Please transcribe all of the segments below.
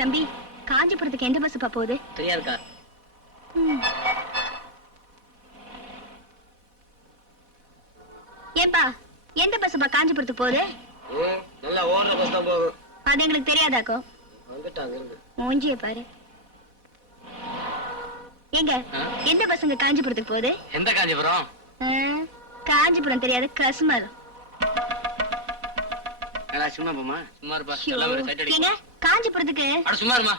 தம்பி, காஞ்சிபுரத்துக்கு எந்த பஸ் போகுது? தெரியாதுக்கா. ஏப்பா, எந்த பஸ் காஞ்சிபுரத்துக்கு போகுது? நல்லா ஓடுற பஸ் தான் போகும். அது எங்களுக்கு தெரியாதாக்கோ. வந்துட்டாங்க இருக்கு. மூஞ்சிய பாரு. எங்க எந்த பஸ்ங்க காஞ்சிபுரத்துக்கு போகுது? எந்த காஞ்சிபுரம்? காஞ்சிபுரம் தெரியாது, கஸ்மல். சும்மா போமா. சும்மா இருப்பா. எங்க காஞ்சிபுரத்துக்கு? அட சும்மா இருமா.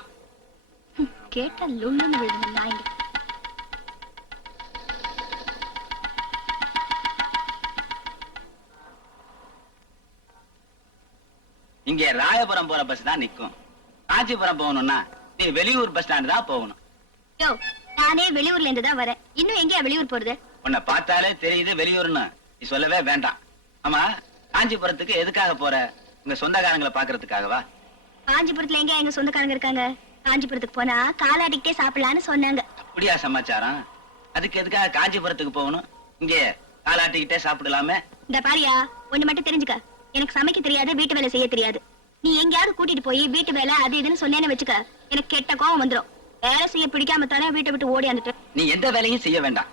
கேட்டா லுள்ளுன்னு விழுது நாய்ங்க. இங்க ராயபுரம் போற பஸ் தான் நிக்கும். காஞ்சிபுரம் போகணும்னா நீ வெளியூர் பஸ் ஸ்டாண்ட் தான் போகணும். யோ, நானே வெளியூர்ல இருந்து தான் வரேன். இன்னும் எங்கயா வெளியூர் போறது? உன்னை பார்த்தாலே தெரியுது வெளியூர்னு. நீ சொல்லவே வேண்டாம். ஆமா, காஞ்சிபுரத்துக்கு எதுக்காக போற? உங்க சொந்தக்காரங்களை பாக்குறதுக்காகவா? காஞ்சிபுரத்துல எங்க சொந்தக்காரங்க இருக்காங்க? காஞ்சிபுரத்துக்கு போனா காலாட்டிக்கிட்டே சாப்பிடலான்னு சொன்னாங்க. அப்படியா சமாச்சாரம்? அதுக்கு எதுக்காக காஞ்சிபுரத்துக்கு போகணும்? இங்க காலாட்டிக்கிட்டே சாப்பிடலாமே. இந்த பாரியா, ஒண்ணு மட்டும் தெரிஞ்சுக்க. எனக்கு சமைக்க தெரியாது, வீட்டு வேலை செய்ய தெரியாது. நீ எங்கயாவது கூட்டிட்டு போய் வீட்டு வேலை அது இதுன்னு சொன்னேன்னு வச்சுக்க, எனக்கு கெட்ட கோவம் வந்துடும். வேலை செய்ய பிடிக்காம தானே வீட்டை விட்டு ஓடியாந்துட்டு. நீ எந்த வேலையும் செய்ய வேண்டாம்.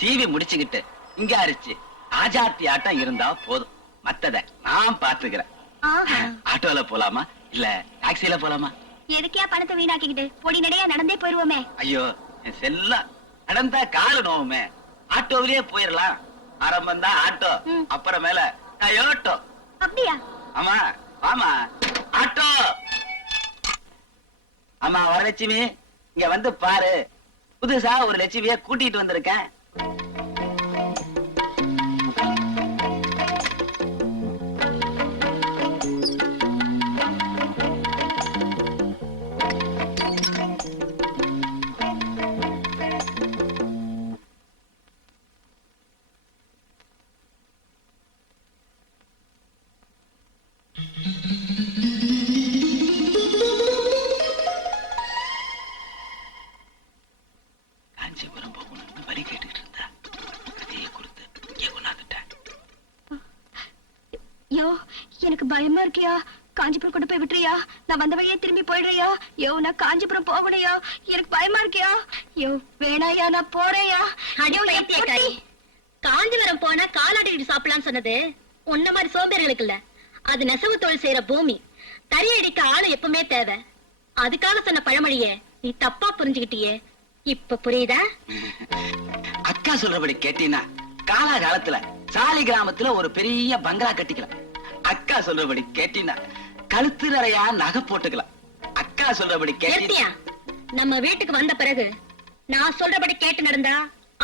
சீவி முடிச்சுக்கிட்டு இங்க அரிச்சு ஆஜாத்தி ஆட்டம் இருந்தா போதும். மத்தத நான் பாத்துக்கிறேன். ஆட்டோல போலாமா இல்ல டாக்ஸில போலாமா? எதுக்கியா பணத்தை வீணாக்கிக்கிட்டு பொடி நடையா நடந்தே போயிருவோமே. ஐயோ, என் செல்லம், நடந்தா காலு நோவுமே. ஆட்டோவிலேயே போயிடலாம். ஆரம்பம் தான் ஆட்டோ, அப்புறமேல டயோட்டோ. அப்படியா? ஆமா ஆமா, ஆட்டோ. ஆமா வரலட்சுமி, இங்க வந்து பாரு. புதுசா ஒரு லட்சுமிய கூட்டிட்டு வந்திருக்கேன். காஞ்சிபுரம் போகணும்னு வழி கேட்டுக்கிட்டு இருந்தா கதையை கொடுத்து இங்கே கொண்டாந்துட்டேன். யோ, எனக்கு பயமா இருக்கியா? காஞ்சிபுரம் கொண்டு போய் விட்டுறியா? நான் வந்த வழியே திரும்பி போயிடுறியா? யோ, நான் காஞ்சிபுரம் போகணையா? எனக்கு பயமா இருக்கியா? யோ வேணாயா, நான் போறேயா. காஞ்சிபுரம் போனா காலாடிட்டு சாப்பிடலாம்னு சொன்னது உன்ன மாதிரி சோம்பேறிகளுக்கு இல்ல. அது நெசவு தொழில் செய்யற பூமி. தறி அடிக்க ஆளு எப்பவுமே தேவை. அதுக்காக சொன்ன பழமொழிய நீ தப்பா புரிஞ்சுக்கிட்டியே. இப்ப புரியுதா? அக்கா சொல்றபடி கேட்டீங்கன்னா காலகாலத்துல சாலி கிராமத்துல ஒரு பெரிய பங்களா கட்டிக்கலாம். அக்கா சொல்றபடி கேட்டீங்கன்னா கழுத்து நிறையா நகை போட்டுக்கலாம். அக்கா சொல்றபடி கேட்டியா? நம்ம வீட்டுக்கு வந்த பிறகு நான் சொல்றபடி கேட்டு நடந்தா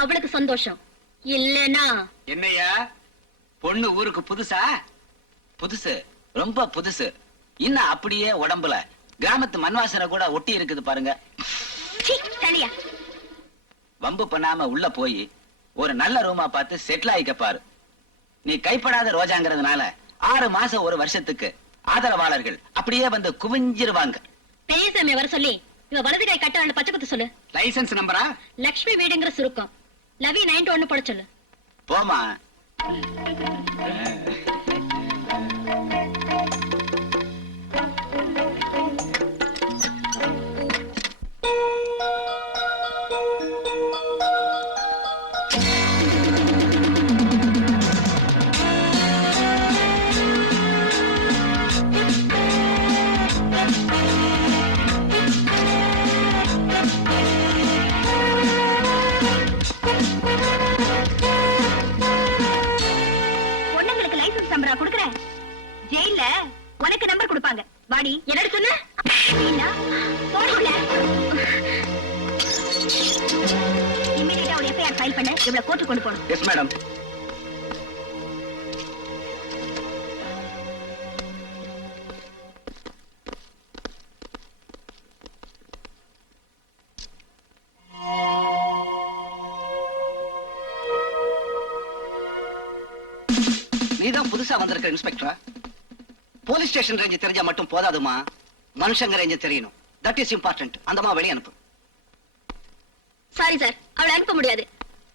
அவளுக்கு சந்தோஷம். இல்லனா என்னையா பொண்ணு ஊருக்கு புதுசா? புதுசு, ரொம்ப புதுசு. இன்னும் அப்படியே உடம்புல கிராமத்து மண்வாசனை கூட ஒட்டி இருக்குது பாருங்க. வம்பு பண்ணாம உள்ள போய் ஒரு நல்ல ரூமா பார்த்து செட்டில் ஆயிக்க பாரு. நீ கைப்படாத ரோஜாங்கிறதுனால 6 மாசம் ஒரு வருஷத்துக்கு ஆதரவாளர்கள் அப்படியே வந்து குவிஞ்சிருவாங்க. பெரியசாமி வர சொல்லி இவ வலது கை கட்ட வேண்ட பச்சை குத்து சொல்லு. லைசன்ஸ் நம்பரா? லட்சுமி வீடுங்கிற சுருக்கம். லவி 91 போட சொல்லு. போமா. ஜெயில உனக்கு நம்பர் கொடுப்பாங்க. வாடி. என்னடி சொன்ன? இமிடியேட்டா ஒரு எஃப்ஐஆர் ஃபைல் பண்ண. இவ்வளவு கோர்ட்டு கொண்டு போகணும். Yes madam. நீதான் புதுசா வந்திருக்க இன்ஸ்பெக்டரா? போலீஸ் ஸ்டேஷன் ரேஞ்ச் தெரிஞ்சா மட்டும் போதாதுமா, மனுஷங்க ரேஞ்ச் தெரியணும். That is important. அந்தமா வெளிய அனுப்பு. சாரி சார், அவளை அனுப்ப முடியாது.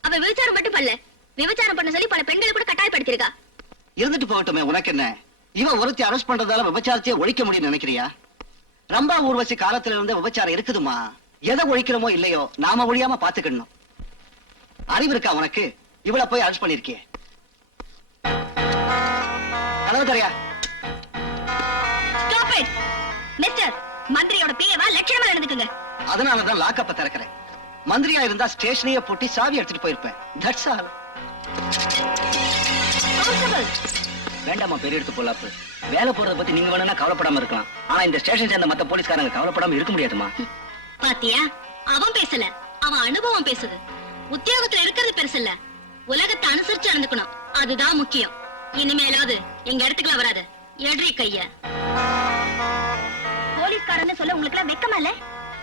அவ விபச்சாரம் மட்டும் பண்ணல, விபச்சாரம் பண்ண சொல்லி பல பெண்களை கூட கட்டாயப்படுத்திருக்கா. இருந்துட்டு போகட்டுமே, உனக்கு என்ன? இவ ஒருத்தி அரெஸ்ட் பண்றதால விபச்சாரத்தையே ஒழிக்க முடியும்னு நினைக்கிறியா? ரம்பா ஊர்வசி காலத்துல இருந்த விபச்சாரம் இருக்குதுமா. எதை ஒழிக்கிறோமோ இல்லையோ நாம ஒழியாம பாத்துக்கணும். அறிவு இருக்கா உனக்கு? இவள போய் அரெஸ்ட் பண்ணிருக்கிய. கனவு தரையா? Stop it mister. மந்திரியோட பிஏவா லட்சணமா நடந்துக்குங்க. அதனாலதான் லாக்கப்ப திறக்கிறேன். மந்திரியா இருந்தா ஸ்டேஷனையே பூட்டி சாவி எடுத்துட்டு போயிருப்பேன். That's all. கான்ஸ்டபிள், வேண்டாமா பெரிய எடுத்து போலாப்பு. வேலை போறத பத்தி நீங்க வேணும்னா கவலைப்படாம இருக்கலாம். ஆனா இந்த ஸ்டேஷன் சேர்ந்த மத்த போலீஸ்காரங்க கவலைப்படாம இருக்க முடியாதுமா. பாத்தியா, அவன் பேசல, அவன் அனுபவம் பேசுது. உத்தியோகத்துல இருக்கிறது பெருசு இல்ல, உலகத்தை அனுசரிச்சு நடந்துக்கணும், அதுதான் முக்கியம். இனிமேலாவது எங்க இடத்துக்குலாம் வராது. எட்ரி கைய. போலீஸ்காரன்னு சொல்ல உங்களுக்கு எல்லாம் வெக்கமா இல்ல?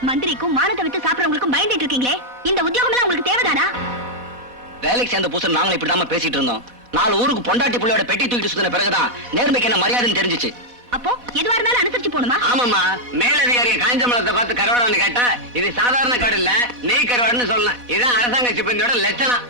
மந்திரிக்கும் மானத்தை விட்டு சாப்பிடறவங்களுக்கும் பயந்துட்டு இருக்கீங்களே, இந்த உத்தியோகம் எல்லாம் உங்களுக்கு தேவைதானா? வேலைக்கு சேர்ந்த புதுசு நாங்களும் இப்படிதான் பேசிட்டு இருந்தோம். 4 ஊருக்கு பொண்டாட்டி புள்ளையோட பெட்டி தூக்கிட்டு சுத்தின பிறகுதான் நேர்மைக்கு என்ன மரியாதைன்னு தெரிஞ்சுச்சு. அப்போ எதுவா இருந்தாலும் அனுசரிச்சு போணுமா? ஆமாமா, மேலதிகாரிய காஞ்சமலத்தை பார்த்து கருவாடன்னு கேட்டா இது சாதாரண கரு இல்ல, நெய் கருவாடுன்னு சொல்லலாம். இதான் அரசாங்க சிப்பந்தியோட லட்சணம்.